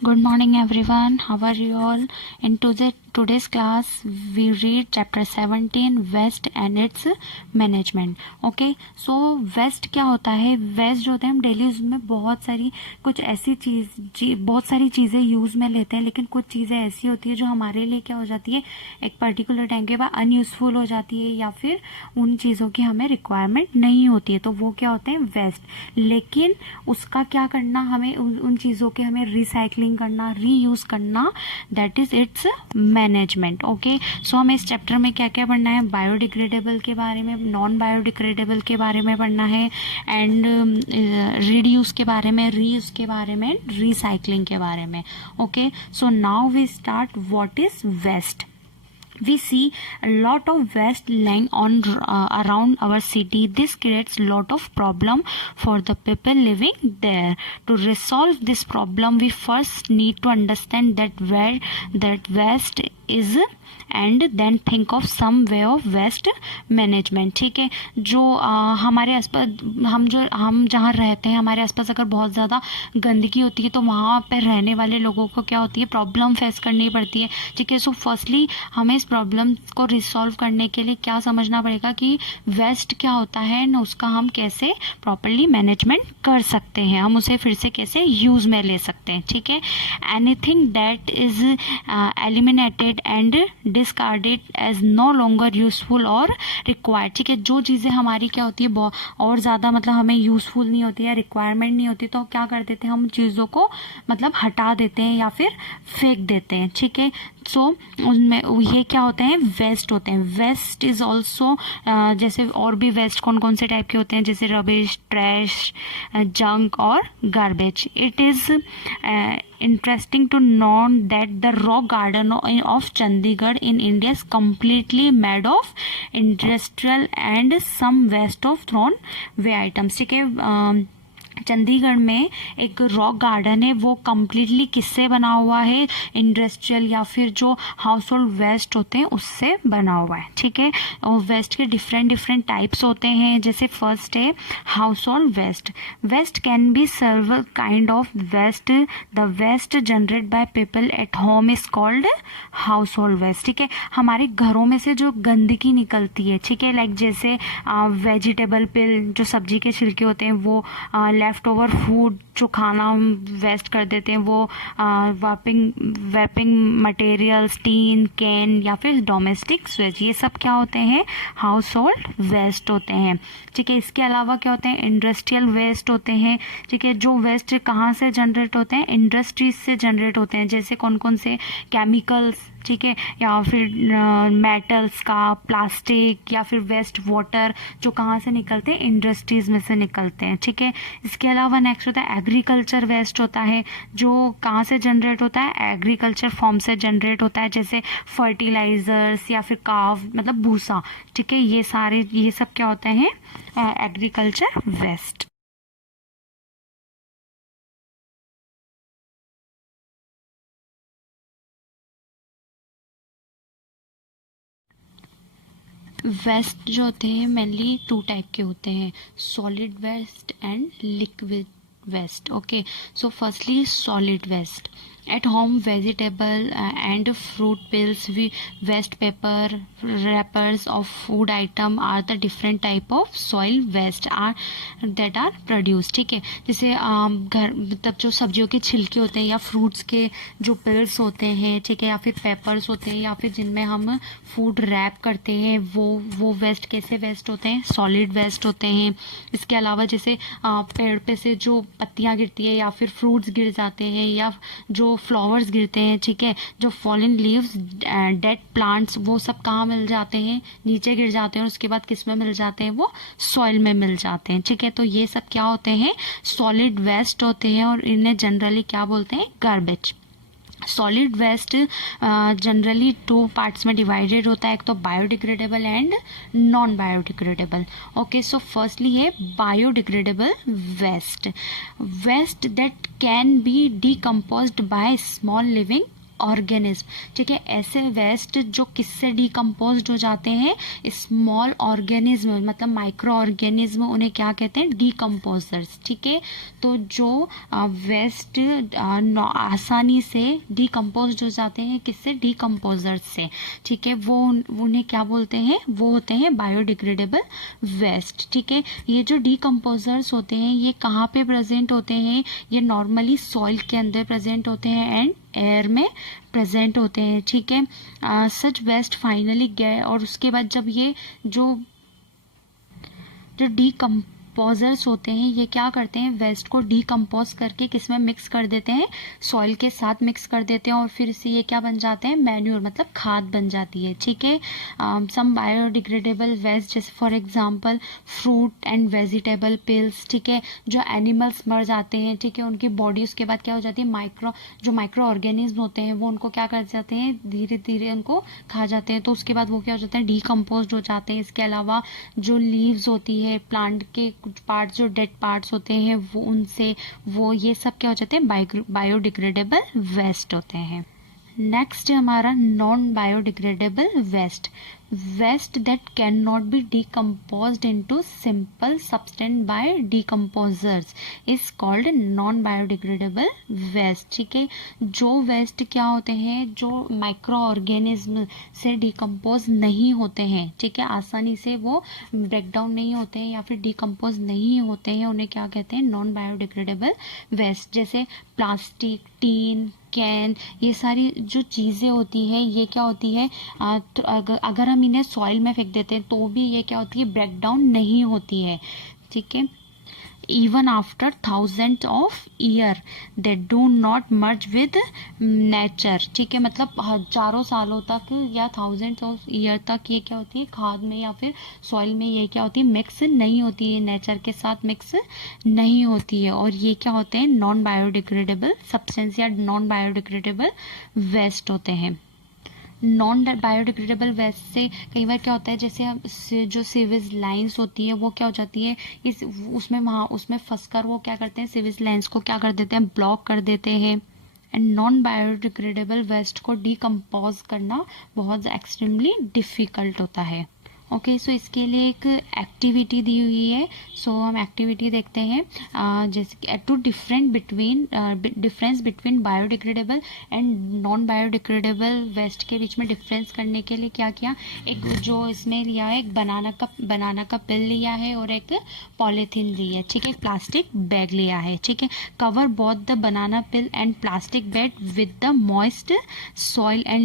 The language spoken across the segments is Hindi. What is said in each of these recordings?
Good morning everyone. How are you all? In today's class we read chapter 17 waste and its management. Okay, so waste क्या होता है? waste जो होता है हम डेली यूज में बहुत सारी चीज़ें यूज में लेते हैं, लेकिन कुछ चीज़ें ऐसी होती है जो हमारे लिए क्या हो जाती है, एक पर्टिकुलर टाइम के बाद अनयूजफुल हो जाती है या फिर उन चीज़ों की हमें रिक्वायरमेंट नहीं होती है, तो वो क्या होते हैं वेस्ट। लेकिन उसका क्या करना, हमें उन चीज़ों के हमें रिसाइकलिंग करना, रीयूज करना, that is its management. Okay, so हमें इस चैप्टर में क्या क्या पढ़ना है, बायोडिग्रेडेबल के बारे में, नॉन बायोडिग्रेडेबल के बारे में पढ़ना है, एंड रिड्यूस के बारे में, रीयूज के बारे में, रिसाइकलिंग के बारे में। Okay, so now we start. What is waste? We see a lot of waste lying on around our city. This creates lot of problem for the people living there. To resolve this problem, we first need to understand that where that waste is and then think of some way of waste management. ठीक है, जो हमारे आसपास हम जहाँ रहते हैं, हमारे आसपास अगर बहुत ज़्यादा गंदगी होती है तो वहाँ पर रहने वाले लोगों को क्या होती है, प्रॉब्लम फेस करनी पड़ती है। ठीक है, सो फर्स्टली हमें इस प्रॉब्लम को रिसॉल्व करने के लिए क्या समझना पड़ेगा कि वेस्ट क्या होता है न उसका हम कैसे प्रॉपरली मैनेजमेंट कर सकते हैं, हम उसे फिर से कैसे यूज में ले सकते हैं। ठीक है, anything that is eliminated and discarded as no longer useful और रिक्वायर्ड। ठीक है, जो चीज़ें हमारी क्या होती है और ज़्यादा मतलब हमें यूजफुल नहीं होती है, रिक्वायरमेंट नहीं होती, तो क्या कर देते हैं हम चीज़ों को मतलब हटा देते हैं या फिर फेंक देते हैं। ठीक है, सो उनमें ये क्या होते हैं, वेस्ट होते हैं। वेस्ट इज ऑल्सो जैसे और भी वेस्ट कौन कौन से टाइप के होते हैं, जैसे रबिश, ट्रैश, जंक और garbage. It is interesting to know that the rock garden of Chandigarh in India is completely made of industrial and some waste of thrown away items। ठीक है, चंडीगढ़ में एक रॉक गार्डन है, वो कम्प्लीटली किससे बना हुआ है, इंडस्ट्रियल या फिर जो हाउस होल्ड वेस्ट होते हैं उससे बना हुआ है। ठीक है, और वेस्ट के डिफरेंट टाइप्स होते हैं। जैसे फर्स्ट है household waste. Waste can be several kind of waste. The waste generate by people at home is called household waste. ठीक है, हमारे घरों में से जो गंदगी निकलती है, ठीक है, लाइक जैसे वेजिटेबल पिल, जो सब्जी के छिलके होते हैं, वो लेफ्ट ओवर फूड जो खाना हम वेस्ट कर देते हैं, वो वेपिंग मटेरियल्स, टीन, कैन या फिर डोमेस्टिक स्वेज, ये सब क्या होते हैं, हाउस होल्ड वेस्ट होते हैं। ठीक है, इसके अलावा क्या होते हैं, इंडस्ट्रियल वेस्ट होते हैं। ठीक है, जो वेस्ट कहाँ से जनरेट होते हैं, इंडस्ट्रीज से जनरेट होते हैं। जैसे कौन कौन से, केमिकल्स, ठीक है, या फिर मेटल्स का, प्लास्टिक या फिर वेस्ट वाटर, जो कहाँ से निकलते हैं, इंडस्ट्रीज में से निकलते हैं। ठीक है, इसके अलावा नेक्स्ट होता है एग्रीकल्चर वेस्ट होता है, जो कहाँ से जनरेट होता है, एग्रीकल्चर फॉर्म से जनरेट होता है, जैसे फर्टिलाइजर्स या फिर काव मतलब भूसा। ठीक है, ये सब क्या होते हैं, एग्रीकल्चर वेस्ट। वेस्ट जो होते हैं मेनली 2 टाइप के होते हैं, solid waste and liquid waste. Okay, so firstly solid waste. At home, vegetable and fruit peels, waste paper, wrappers of food item are the different type of soil waste that are produced। ठीक है, जैसे घर मतलब जो सब्जियों के छिलके होते हैं या फ्रूट्स के जो पिल्स होते हैं, ठीक है, या फिर पेपर्स होते हैं, या फिर जिनमें हम फूड रैप करते हैं, वो वेस्ट कैसे वेस्ट होते हैं, सॉलिड वेस्ट होते हैं। इसके अलावा जैसे पेड़ पे से जो पत्तियां गिरती है या फिर फ्रूट्स गिर जाते हैं या जो फ्लावर्स गिरते हैं, ठीक है, जो फॉलन लीव्स, डेड प्लांट्स, वो सब कहाँ मिल जाते हैं, नीचे गिर जाते हैं, और उसके बाद किस में मिल जाते हैं, वो सॉइल में मिल जाते हैं। ठीक है, तो ये सब क्या होते हैं, सॉलिड वेस्ट होते हैं, और इन्हें जनरली क्या बोलते हैं, garbage. Solid waste generally 2 parts में डिवाइडेड होता है, एक तो biodegradable and non biodegradable. Okay, so firstly है biodegradable waste. Waste that can be decomposed by small living organism, ठीक है। ऐसे वेस्ट जो किससे डिकम्पोज हो जाते हैं, स्मॉल ऑर्गेनिज्म मतलब माइक्रो ऑर्गेनिज्म, उन्हें क्या कहते हैं, डिकम्पोजर्स, ठीक है। तो जो वेस्ट आसानी से डिकम्पोज हो जाते हैं किससे, डिकम्पोजर्स से, ठीक है, वो उन्हें क्या बोलते हैं, वो होते हैं बायोडिग्रेडेबल वेस्ट, ठीक है। ये जो डिकम्पोजर्स होते हैं ये कहाँ पे प्रेजेंट होते हैं, ये नॉर्मली सॉइल के अंदर प्रेजेंट होते हैं एंड एयर में प्रेजेंट होते हैं, ठीक है। सच वेस्ट फाइनली गए, और उसके बाद जब ये जो डिकम्पोजर्स होते हैं ये क्या करते हैं, वेस्ट को डिकम्पोज करके किस में मिक्स कर देते हैं, सॉइल के साथ मिक्स कर देते हैं, और फिर से ये क्या बन जाते हैं, मैन्योर मतलब खाद बन जाती है, ठीक है। सम बायोडिग्रेडेबल वेस्ट जैसे for example fruit and vegetable pills, ठीक है, जो एनिमल्स मर जाते हैं, ठीक है, उनकी बॉडी उसके बाद क्या हो जाती है, माइक्रो ऑर्गेनिज्म होते हैं वो उनको क्या कर जाते हैं, धीरे धीरे उनको खा जाते हैं, तो उसके बाद वो क्या हो जाते हैं, डिकम्पोज हो जाते हैं। इसके अलावा जो लीव्स होती है प्लांट के कुछ पार्ट्स जो डेड पार्ट्स होते हैं वो उनसे वो ये सब क्या हो जाते हैं, बायोडिग्रेडेबल वेस्ट होते हैं। नेक्स्ट है हमारा non biodegradable waste that can not be decomposed into simple substance by decomposers is called non biodegradable waste, ठीक है। जो वेस्ट क्या होते हैं, जो माइक्रो ऑर्गेनिज्म से डिकम्पोज नहीं होते हैं, ठीक है, आसानी से वो ब्रेक डाउन नहीं होते हैं या फिर डिकम्पोज नहीं होते हैं, उन्हें क्या कहते हैं, नॉन बायोडिग्रेडेबल वेस्ट। जैसे प्लास्टिक, टीन, कैन, ये सारी जो चीज़ें होती है ये क्या होती है, तो अगर हम इन्हें सॉइल में फेंक देते हैं तो भी ये क्या होती है, ब्रेक डाउन नहीं होती है, ठीक है। even after thousands of year they do not merge with nature, ठीक है, मतलब हजारों सालों तक या थाउजेंड्स ऑफ ईयर तक ये क्या होती है, खाद में या फिर सॉइल में ये क्या होती है, मिक्स नहीं होती है, नेचर के साथ मिक्स नहीं होती है, और ये क्या होते हैं, नॉन बायोडिग्रेडेबल सब्सटेंस या नॉन बायोडिग्रेडेबल वेस्ट होते हैं। नॉन बायोडिग्रेडेबल वेस्ट से कई बार क्या होता है, जैसे जो सीवेज लाइंस होती है वो क्या हो जाती है, इस उसमें फंसकर वो क्या करते हैं, सीवेज लाइंस को क्या कर देते हैं, ब्लॉक कर देते हैं। एंड नॉन बायोडिग्रेडेबल वेस्ट को डिकम्पोज करना बहुत एक्सट्रीमली डिफिकल्ट होता है। ओके, सो इसके लिए एक एक्टिविटी दी हुई है, सो हम एक्टिविटी देखते हैं। जैसे two difference between biodegradable and non biodegradable waste के बीच में डिफरेंस करने के लिए क्या किया, एक जो इसमें लिया है, एक बनाना का पिल लिया है और एक पॉलीथीन ली है, ठीक है, एक प्लास्टिक बैग लिया है, ठीक है। Cover both the banana pill and plastic bag with the moist soil and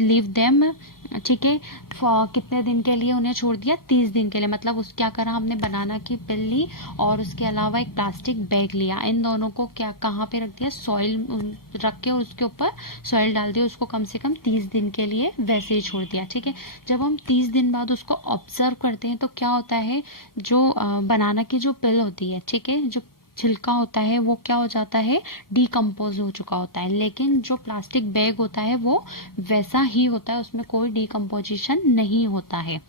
leave them, ठीक है, कितने दिन के लिए उन्हें छोड़ दिया, 30 दिन के लिए, मतलब उस क्या करा हमने, बनाना की पिल ली और उसके अलावा एक प्लास्टिक बैग लिया, इन दोनों को क्या कहाँ पे रख दिया, सॉइल रख के उसके ऊपर सॉइल डाल दिया, उसको कम से कम 30 दिन के लिए वैसे ही छोड़ दिया, ठीक है। जब हम 30 दिन बाद उसको ऑब्जर्व करते हैं तो क्या होता है, जो बनाना की जो पिल होती है, ठीक है, जो छिलका होता है वो क्या हो जाता है, डिकम्पोज हो चुका होता है, लेकिन जो प्लास्टिक बैग होता है वो वैसा ही होता है, उसमें कोई डिकम्पोजिशन नहीं होता है।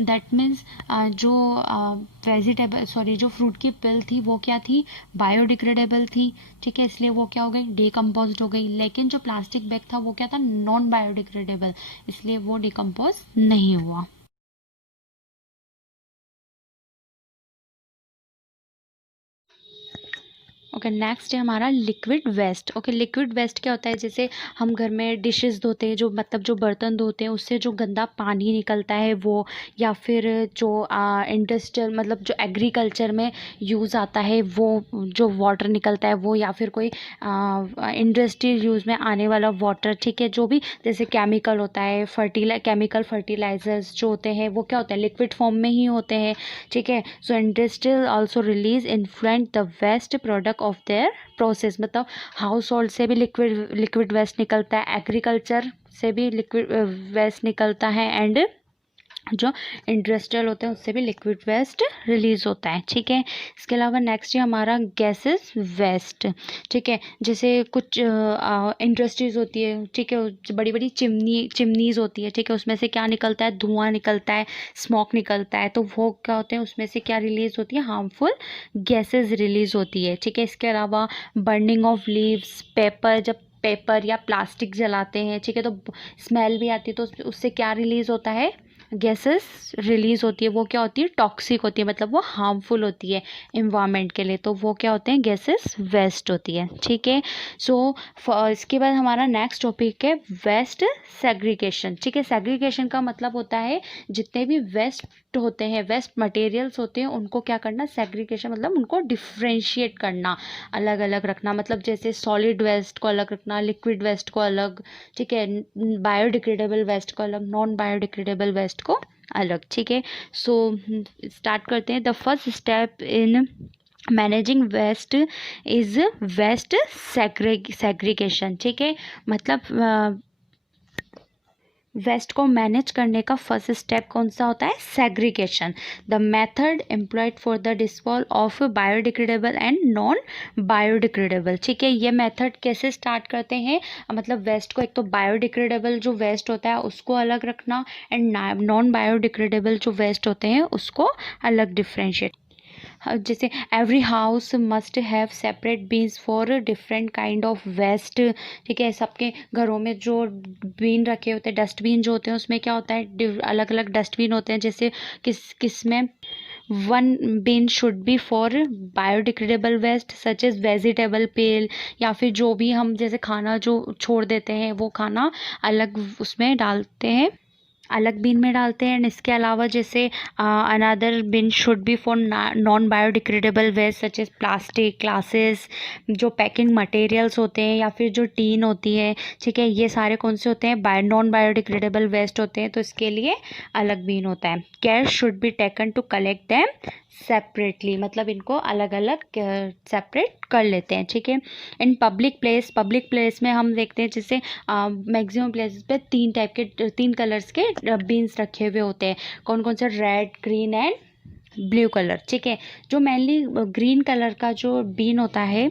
दैट मीन्स जो फ्रूट की पिल थी वो क्या थी, बायोडिग्रेडेबल थी, ठीक है, इसलिए वो क्या हो गई, डिकम्पोज हो गई, लेकिन जो प्लास्टिक बैग था वो क्या था, नॉन बायोडिग्रेडेबल, इसलिए वो डिकम्पोज नहीं हुआ। ओके, नेक्स्ट है हमारा liquid waste. Okay, liquid waste क्या होता है, जैसे हम घर में डिशेस धोते हैं, जो मतलब जो बर्तन धोते हैं उससे जो गंदा पानी निकलता है वो, या फिर जो इंडस्ट्रियल मतलब जो एग्रीकल्चर में यूज़ आता है वो जो वाटर निकलता है वो, या फिर कोई इंडस्ट्रियल यूज़ में आने वाला वाटर, ठीक है, जो भी जैसे केमिकल होता है, केमिकल फर्टिलाइजर्स जो होते हैं वो क्या होते हैं, लिक्विड फॉर्म में ही होते हैं, ठीक है। So industrial also release influent the waste product of their process, मतलब हाउस होल्ड से भी लिक्विड वेस्ट निकलता है, एग्रीकल्चर से भी लिक्विड वेस्ट निकलता है, एंड जो इंडस्ट्रियल होते हैं उससे भी लिक्विड वेस्ट रिलीज होता है, ठीक है। इसके अलावा नेक्स्ट है हमारा गैसेस वेस्ट, ठीक है, जैसे कुछ इंडस्ट्रीज होती है, ठीक है, बड़ी बड़ी चिमनीज होती है, ठीक है, उसमें से क्या निकलता है, धुआं निकलता है, स्मोक निकलता है, तो वो क्या होते हैं, उसमें से क्या रिलीज होती है, हार्मफुल गैसेज रिलीज होती है, ठीक है। इसके अलावा बर्निंग ऑफ लीव्स, पेपर, जब पेपर या प्लास्टिक जलाते हैं, ठीक है, तो स्मेल भी आती है, तो उससे क्या रिलीज होता है, गैसेस रिलीज होती है, वो क्या होती है, टॉक्सिक होती है, मतलब वो हार्मफुल होती है इन्वायरमेंट के लिए, तो वो क्या होते हैं, गैसेस वेस्ट होती है, ठीक है। सो इसके बाद हमारा नेक्स्ट टॉपिक है वेस्ट सेग्रीगेशन, ठीक है। सेग्रीगेशन का मतलब होता है जितने भी वेस्ट होते हैं, वेस्ट मटेरियल्स होते हैं, उनको क्या करना, सेग्रीगेशन मतलब उनको डिफ्रेंशिएट करना, अलग अलग रखना, मतलब जैसे सॉलिड वेस्ट को अलग रखना, लिक्विड वेस्ट को अलग, ठीक है, बायोडिग्रेडेबल वेस्ट को अलग, नॉन बायोडिग्रेडेबल वेस्ट को अलग, ठीक है। सो स्टार्ट करते हैं। The first step in managing waste is waste segregation, ठीक है, मतलब वेस्ट को मैनेज करने का फर्स्ट स्टेप कौन सा होता है, segregation. The method employed for the disposal of biodegradable and non biodegradable, ठीक है। ये मेथड कैसे स्टार्ट करते हैं, मतलब वेस्ट को एक तो बायोडिग्रेडेबल जो वेस्ट होता है उसको अलग रखना, एंड नॉन बायोडिग्रेडेबल जो वेस्ट होते हैं उसको अलग डिफ्रेंशिएट। जैसे every house must have separate bins for different kind of waste, ठीक है, सबके घरों में जो बीन रखे होते हैं, डस्टबिन जो होते हैं, उसमें क्या होता है, अलग अलग डस्टबिन होते हैं, जैसे किस में one bin should be for biodegradable waste such as vegetable peel, या फिर जो भी हम जैसे खाना जो छोड़ देते हैं वो खाना अलग उसमें डालते हैं, अलग बिन में डालते हैं। एंड इसके अलावा जैसे another bin should be for non biodegradable waste such as plastic, glasses, जो पैकिंग मटेरियल्स होते हैं, या फिर जो टीन होती है, ठीक है, ये सारे कौन से होते हैं, नॉन बायोडिग्रेडेबल वेस्ट होते हैं, तो इसके लिए अलग बिन होता है। Care should be taken to collect them separately, मतलब इनको अलग अलग सेपरेट कर लेते हैं, ठीक है। इन पब्लिक प्लेस में हम देखते हैं जैसे मैक्सिमम प्लेसेस पे तीन कलर्स के बीन्स रखे हुए होते हैं, कौन कौन से, red, green and blue colour, ठीक है। जो मेनली ग्रीन कलर का जो बीन होता है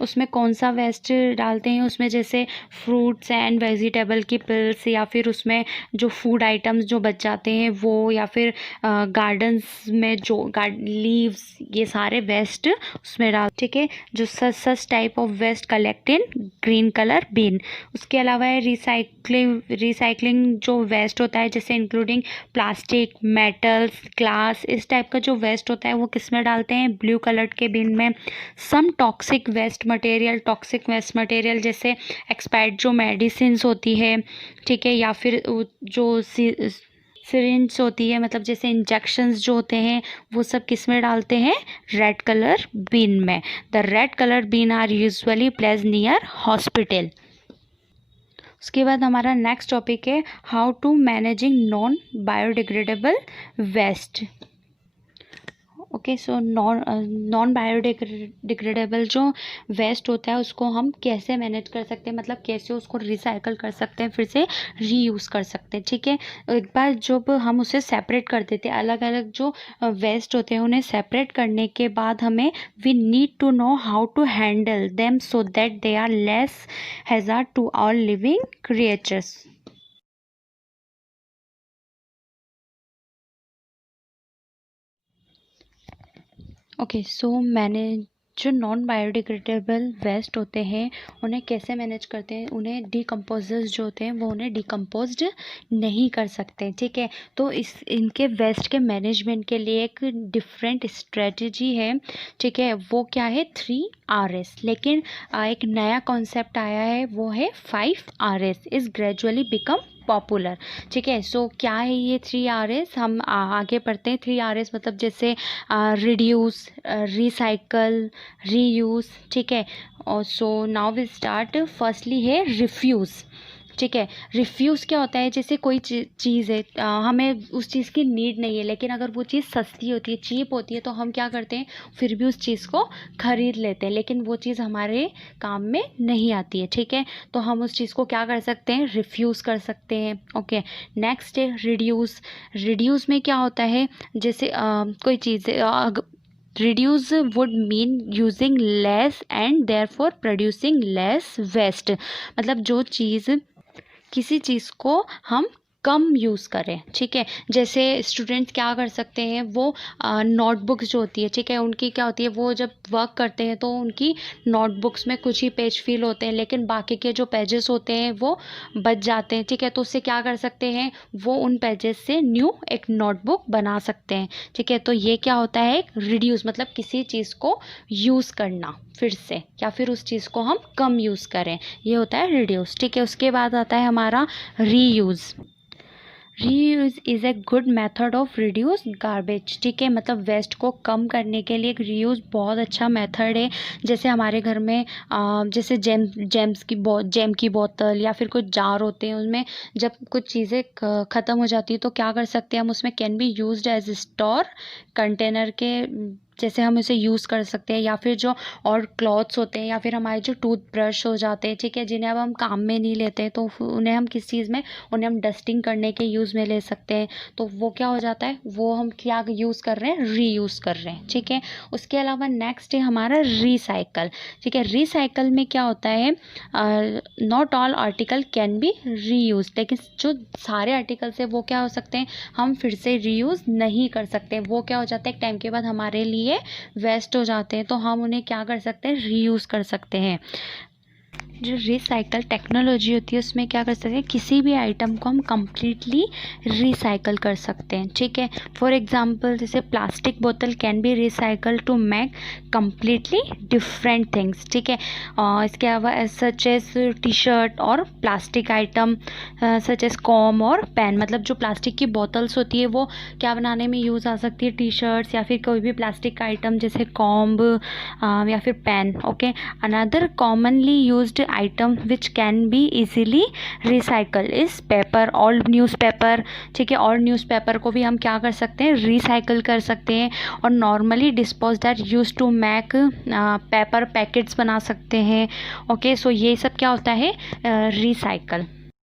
उसमें कौन सा वेस्ट डालते हैं, उसमें जैसे फ्रूट्स एंड वेजिटेबल की पिल्स, या फिर उसमें जो फूड आइटम्स जो बच जाते हैं वो, या फिर गार्डन्स में जो लीव्स, ये सारे वेस्ट उसमें डाल, ठीक है, जो such type of waste collect in green colour bin. उसके अलावा है रिसाइकलिंग जो वेस्ट होता है, जैसे इंक्लूडिंग प्लास्टिक, मेटल्स, ग्लास, इस टाइप का जो वेस्ट होता है वो किस में डालते हैं, ब्लू कलर के बिन में। सम टॉक्सिक वेस्ट मटेरियल जैसे एक्सपायर्ड जो मेडिसिन्स होती है, ठीक है, या फिर जो सिरिंज होती है, मतलब जैसे इंजेक्शंस जो होते हैं, वो सब किस में डालते हैं, रेड कलर बीन में। The red colour bin are usually placed near hospital. उसके बाद हमारा नेक्स्ट टॉपिक है how to managing non biodegradable वेस्ट। ओके, सो नॉन बायोडिग्रेडेबल जो वेस्ट होता है उसको हम कैसे मैनेज कर सकते हैं, मतलब कैसे उसको रिसाइकल कर सकते हैं, फिर से रीयूज़ कर सकते हैं, ठीक है। एक बार जब हम उसे सेपरेट कर देते हैं, अलग अलग जो वेस्ट होते हैं उन्हें सेपरेट करने के बाद हमें we need to know how to handle them so that they are less hazard to all living creatures. Okay, so मैंने जो नॉन बायोडिग्रेडेबल वेस्ट होते हैं उन्हें कैसे मैनेज करते हैं, उन्हें डिकम्पोजर्स जो होते हैं वो उन्हें डिकम्पोज्ड नहीं कर सकते, ठीक है। तो इनके वेस्ट के मैनेजमेंट के लिए एक डिफरेंट स्ट्रेटजी है, ठीक है, वो क्या है, 3Rs। लेकिन एक नया कॉन्सेप्ट आया है, वो है 5Rs is gradually become popular, ठीक है। सो क्या है ये 3Rs, हम आगे पढ़ते हैं। 3Rs मतलब जैसे रिड्यूस, रिसाइकल, रीयूज़, ठीक है। और so now we start. Firstly है रिफ्यूज़, ठीक है। रिफ्यूज़ क्या होता है, जैसे कोई चीज़ है, हमें उस चीज़ की नीड नहीं है, लेकिन अगर वो चीज़ सस्ती होती है, चीप होती है, तो हम क्या करते हैं, फिर भी उस चीज़ को ख़रीद लेते हैं, लेकिन वो चीज़ हमारे काम में नहीं आती है, ठीक है। तो हम उस चीज़ को क्या कर सकते हैं, रिफ्यूज़ कर सकते हैं। ओके, नेक्स्ट है रिड्यूस। रिड्यूस में क्या होता है, जैसे कोई चीज़ reduce would mean using less and therefore producing less waste, मतलब जो चीज़, किसी चीज़ को हम कम यूज़ करें, ठीक है। जैसे स्टूडेंट्स क्या कर सकते हैं, वो नोटबुक्स जो होती है, ठीक है, उनकी क्या होती है, वो जब वर्क करते हैं तो उनकी नोटबुक्स में कुछ ही पेज फिल होते हैं, लेकिन बाकी के जो पेजेस होते हैं वो बच जाते हैं, ठीक है। तो उससे क्या कर सकते हैं, वो उन पेजेस से न्यू एक नोटबुक बना सकते हैं, ठीक है। तो ये क्या होता है, एक रिड्यूस, मतलब किसी चीज़ को यूज़ करना फिर से, या फिर उस चीज़ को हम कम यूज़ करें, ये होता है रिड्यूस, ठीक है। उसके बाद आता है हमारा reuse. Reuse is a good method of reduce garbage, ठीक है। मतलब वेस्ट को कम करने के लिए एक रीयूज़ बहुत अच्छा मेथड है। जैसे हमारे घर में जैसे जैम की बोतल या फिर कुछ जार होते हैं, उनमें जब कुछ चीज़ें ख़त्म हो जाती है तो क्या कर सकते हैं हम, उसमें can be used as store container के जैसे हम इसे यूज़ कर सकते हैं। या फिर जो और क्लॉथ्स होते हैं, या फिर हमारे जो टूथब्रश हो जाते हैं, ठीक है, जिन्हें अब हम काम में नहीं लेते हैं, तो उन्हें हम किस चीज़ में, उन्हें हम डस्टिंग करने के यूज़ में ले सकते हैं। तो वो क्या हो जाता है, वो हम क्या यूज़ कर रहे हैं, रीयूज़ कर रहे हैं, ठीक है। उसके अलावा नेक्स्ट है हमारा रिसाइकल, ठीक है। रिसाइकल में क्या होता है, not all article can be reuse, लेकिन जो सारे आर्टिकल्स है वो क्या हो सकते हैं, हम फिर से रीयूज़ नहीं कर सकते। वो क्या हो जाता है, एक टाइम के बाद हमारे लिए वेस्ट हो जाते हैं, तो हम उन्हें क्या कर सकते हैं, रीयूज़ कर सकते हैं। जो रिसाइकल टेक्नोलॉजी होती है उसमें क्या कर सकते हैं, किसी भी आइटम को हम कम्प्लीटली रिसाइकल कर सकते हैं, ठीक है। फॉर एग्जांपल जैसे प्लास्टिक बोतल can be recycle to make completely different things, ठीक है। इसके अलावा सच एज टी शर्ट और plastic item such as comb और पेन, मतलब जो प्लास्टिक की बोतल्स होती है वो क्या बनाने में यूज़ आ सकती है, टी शर्ट्स या फिर कोई भी प्लास्टिक आइटम जैसे कॉम्ब या फिर pen, okay. Another commonly used item which can be easily recycle is paper, old newspaper, ठीक है। और न्यूज़पेपर को भी हम क्या कर सकते हैं, रिसाइकल कर सकते हैं। और normally dispose that use to make paper packets बना सकते हैं, ओके। सो ये सब क्या होता है, रिसाइकल।